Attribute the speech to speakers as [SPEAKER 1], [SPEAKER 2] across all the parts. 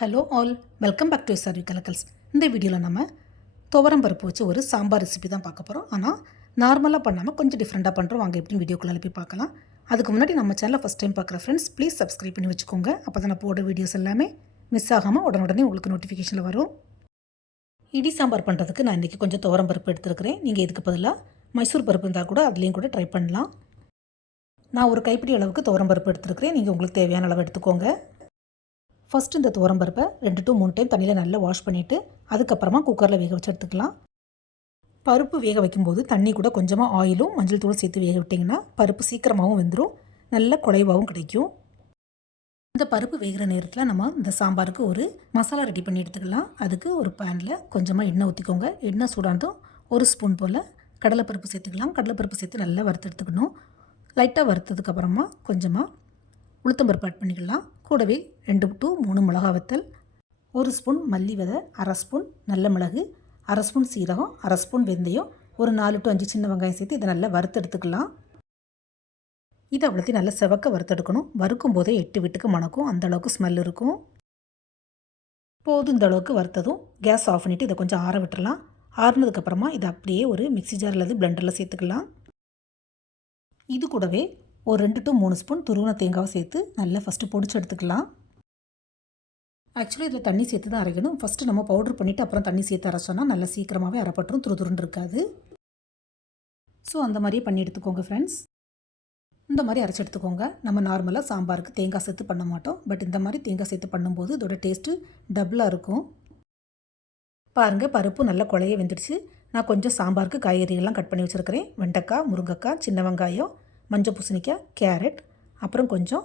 [SPEAKER 1] Hello all welcome back to சர்வி Kalakkals இந்த வீடியோவில் நம்ம துவரம் பருப்பு வச்சு ஒரு சாம்பார் ரெசிபி தான் பார்க்க போகிறோம் ஆனால் நார்மலாக பண்ணாமல் கொஞ்சம் டிஃப்ரெண்ட்டாக பண்ணுறோம் வாங்க எப்படின்னு வீடியோக்குள்ளே அனுப்பி பார்க்கலாம். அதுக்கு முன்னாடி நம்ம சேனலை ஃபஸ்ட் டைம் பார்க்குற ஃப்ரெண்ட்ஸ் ப்ளீஸ் சப்ஸ்கிரைப் பண்ணி வச்சுக்கோங்க. அப்போ தான் நான் போட வீடியோஸ் எல்லாமே மிஸ் ஆகாமல் உடனுடனே உங்களுக்கு நோட்டிஃபிகேஷனில் வரும். இடி சாம்பார் பண்ணுறதுக்கு நான் இன்றைக்கி கொஞ்சம் துவரம் பருப்பு எடுத்துருக்கிறேன். நீங்கள் இதுக்கு பதிலாக மைசூர் பருப்பு இருந்தால் கூட அதுலேயும் கூட ட்ரை பண்ணலாம். நான் ஒரு கைப்பிடி அளவுக்கு துவரம் பருப்பு எடுத்துருக்கிறேன். நீங்கள் உங்களுக்கு தேவையான அளவு எடுத்துக்கோங்க. ஃபஸ்ட் இந்த துவரம் பருப்பை ரெண்டு டு மூணு டைம் தண்ணியில் நல்லா வாஷ் பண்ணிவிட்டு அதுக்கப்புறமா குக்கரில் வேக வச்சு எடுத்துக்கலாம். பருப்பு வேக வைக்கும்போது தண்ணி கூட கொஞ்சமாக ஆயிலும் மஞ்சள் தூள் சேர்த்து வேக விட்டிங்கன்னா பருப்பு சீக்கிரமாகவும் வெந்துடும் நல்ல குலைவாகவும் கிடைக்கும். இந்த பருப்பு வேகிற நேரத்தில் நம்ம இந்த சாம்பாருக்கு ஒரு மசாலா ரெடி பண்ணி எடுத்துக்கலாம். அதுக்கு ஒரு பேனில் கொஞ்சமாக எண்ணெய் ஊற்றிக்கோங்க எண்ணெய் சூடானதும் ஒரு ஸ்பூன் போல் கடலைப்பருப்பு சேர்த்துக்கலாம். கடலைப்பருப்பு சேர்த்து நல்லா வறுத்து எடுத்துக்கணும். லைட்டாக வறுத்ததுக்கப்புறமா கொஞ்சமாக உளுத்தம்பருப்பு ஆட் பண்ணிக்கலாம். கூடவே ரெண்டு டு மூணு மிளகா வத்தல் ஒரு ஸ்பூன் மல்லி விதை அரை ஸ்பூன் நல்ல மிளகு அரை ஸ்பூன் சீரகம் அரை ஸ்பூன் வெந்தயம் ஒரு நாலு டு அஞ்சு சின்ன வெங்காயம் சேர்த்து இதை நல்லா வறுத்து எடுத்துக்கலாம். இதை அவ்வளோத்தையும் நல்லா செவக்க வறுத்தெடுக்கணும் வறுக்கும் போதே எட்டு வீட்டுக்கு மணக்கும். அந்தளவுக்கு ஸ்மெல் இருக்கும். போதும் இந்த அளவுக்கு வறுத்ததும் கேஸ் ஆஃப் பண்ணிவிட்டு இதை கொஞ்சம் ஆற விட்டுடலாம் ஆறுனதுக்கப்புறமா இதை அப்படியே ஒரு மிக்ஸி ஜார் அல்லது பிளெண்டரில் சேர்த்துக்கலாம். இது கூடவே ஒரு ரெண்டு டு மூணு ஸ்பூன் துருவன தேங்காவை சேர்த்து நல்லா ஃபஸ்ட்டு பொடிச்சு எடுத்துக்கலாம். ஆக்சுவலி இதில் தண்ணி சேர்த்து தான் அரைக்கணும். ஃபஸ்ட்டு நம்ம பவுடர் பண்ணிவிட்டு அப்புறம் தண்ணி சேர்த்து அரைச்சோன்னா நல்லா சீக்கிரமாகவே அரைப்பட்டுரும் துரு துருன்னு இருக்காது. ஸோ அந்த மாதிரியே பண்ணி எடுத்துக்கோங்க ஃப்ரெண்ட்ஸ் இந்த மாதிரி அரைச்சி எடுத்துக்கோங்க. நம்ம நார்மலாக சாம்பாருக்கு தேங்காய் சேர்த்து பண்ண மாட்டோம். பட் இந்த மாதிரி தேங்காய் சேர்த்து பண்ணும்போது இதோட டேஸ்ட்டு டபுளாக இருக்கும். பாருங்கள் பருப்பு நல்லா குழைய வெந்துடுச்சு. நான் கொஞ்சம் சாம்பாருக்கு காய்கறிகள்லாம் கட் பண்ணி வச்சுருக்கிறேன். வெண்டைக்காய் முருங்கைக்காய் சின்ன வெங்காயம் மஞ்சள் பூசணிக்காய் கேரட் அப்புறம் கொஞ்சம்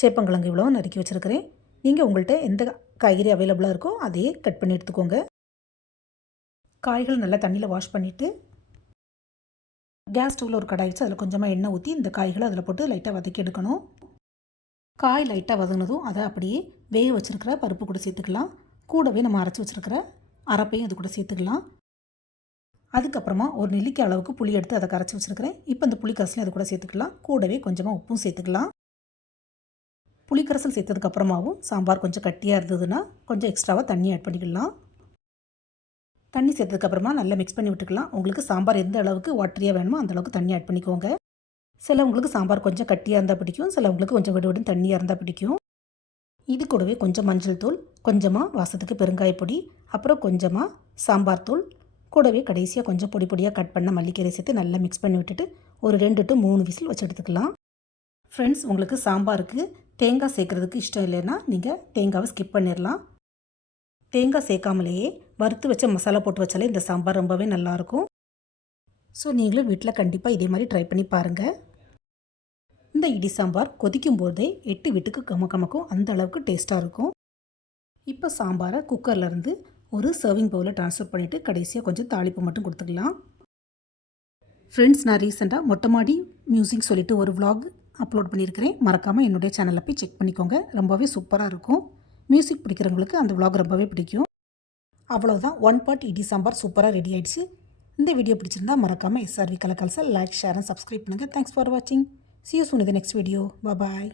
[SPEAKER 1] சேப்பங்கிழங்கு இவ்வளோ நறுக்கி வச்சுருக்கிறேன். நீங்கள் உங்கள்கிட்ட எந்த காய்கறி அவைலபிளாக இருக்கோ அதையே கட் பண்ணி எடுத்துக்கோங்க. காய்கள் நல்லா தண்ணியில் வாஷ் பண்ணிவிட்டு கேஸ் ஸ்டவ்வில் ஒரு கடாய் வச்சு அதில் கொஞ்சமாக எண்ணெய் ஊற்றி இந்த காய்களை அதில் போட்டு லைட்டாக வதக்கி எடுக்கணும். காய் லைட்டாக வதங்கினதும் அதை அப்படியே வேக வச்சுருக்கிற பருப்பு கூட சேர்த்துக்கலாம். கூடவே நம்ம அரைச்சி வச்சுருக்கிற அரைப்பையும் அது கூட சேர்த்துக்கலாம். அதுக்கப்புறமா ஒரு நெல்லிக்காய் அளவுக்கு புளி எடுத்து அதை கரைச்சி வச்சுருக்கிறேன். இப்போ இந்த புளிக்கரசலையும் அது கூட சேர்த்துக்கலாம். கூடவே கொஞ்சமாக உப்பும் சேர்த்துக்கலாம். புளிக்கரசல் சேர்த்ததுக்கப்புறமாவும் சாம்பார் கொஞ்சம் கட்டியாக இருந்ததுன்னா கொஞ்சம் எக்ஸ்ட்ராவாக தண்ணி ஆட் பண்ணிக்கலாம். தண்ணி சேர்த்ததுக்கப்புறமா நல்லா மிக்ஸ் பண்ணி விட்டுக்கலாம். உங்களுக்கு சாம்பார் எந்த அளவுக்கு வாட்டரியாக வேணுமோ அந்த அளவுக்கு தண்ணி ஆட் பண்ணிக்கோங்க. சிலவங்களுக்கு சாம்பார் கொஞ்சம் கட்டியாக இருந்தால் பிடிக்கும். சிலவங்களுக்கு கொஞ்சம் விடுவிடும் தண்ணியாக இருந்தால் பிடிக்கும். இது கூடவே கொஞ்சம் மஞ்சள் தூள் கொஞ்சமாக வாசத்துக்கு பெருங்காயப்பொடி அப்புறம் கொஞ்சமாக சாம்பார் தூள் கூடவே கடைசியாக கொஞ்சம் பொடி பொடியாக கட் பண்ண மல்லிக்கீரை சேர்த்து நல்லா மிக்ஸ் பண்ணி விட்டுட்டு ஒரு ரெண்டு டு மூணு விசில் வச்சு எடுத்துக்கலாம். ஃப்ரெண்ட்ஸ் உங்களுக்கு சாம்பாருக்கு தேங்காய் சேர்க்குறதுக்கு இஷ்டம் இல்லைன்னா நீங்கள் தேங்காவை ஸ்கிப் பண்ணிடலாம் தேங்காய் சேர்க்காமலேயே வறுத்து வச்ச மசாலா போட்டு வச்சாலே இந்த சாம்பார் ரொம்பவே நல்லாயிருக்கும். ஸோ நீங்களும் வீட்டில் கண்டிப்பாக இதே மாதிரி ட்ரை பண்ணி பாருங்கள் இந்த இடி சாம்பார் கொதிக்கும் போதே எட்டு வீட்டுக்கு கம கமக்கும் அந்த அளவுக்கு டேஸ்ட்டாக இருக்கும். இப்போ சாம்பாரை குக்கர்லேருந்து ஒரு சர்விங் பவுலில் ட்ரான்ஸ்ஃபர் பண்ணிவிட்டு கடைசியாக கொஞ்சம் தாளிப்பு மட்டும் கொடுத்துக்கலாம். ஃப்ரெண்ட்ஸ் நான் ரீசெண்டாக மொட்டை மாடி மியூசிக் சொல்லிவிட்டு ஒரு விலாக் அப்லோட் பண்ணியிருக்கிறேன். மறக்காமல் என்னுடைய சேனலில் போய் செக் பண்ணிக்கோங்க. ரொம்பவே சூப்பராக இருக்கும். மியூசிக் பிடிக்கிறவங்களுக்கு அந்த விலாக் ரொம்பவே பிடிக்கும். அவ்வளோதான் ஒன் பார்ட் இடி சாம்பார் சூப்பராக ரெடி ஆகிடுச்சு இந்த வீடியோ பிடிச்சிருந்தா மறக்காமல் எஸ்ஆர்வி கலக்கல்ஸை லைக் ஷேர் அண்ட் சப்ஸ்கிரைப் பண்ணுங்கள் தேங்க்ஸ் ஃபார் வாட்சிங் சி யூ சூன் இது நெக்ஸ்ட் வீடியோ பாய்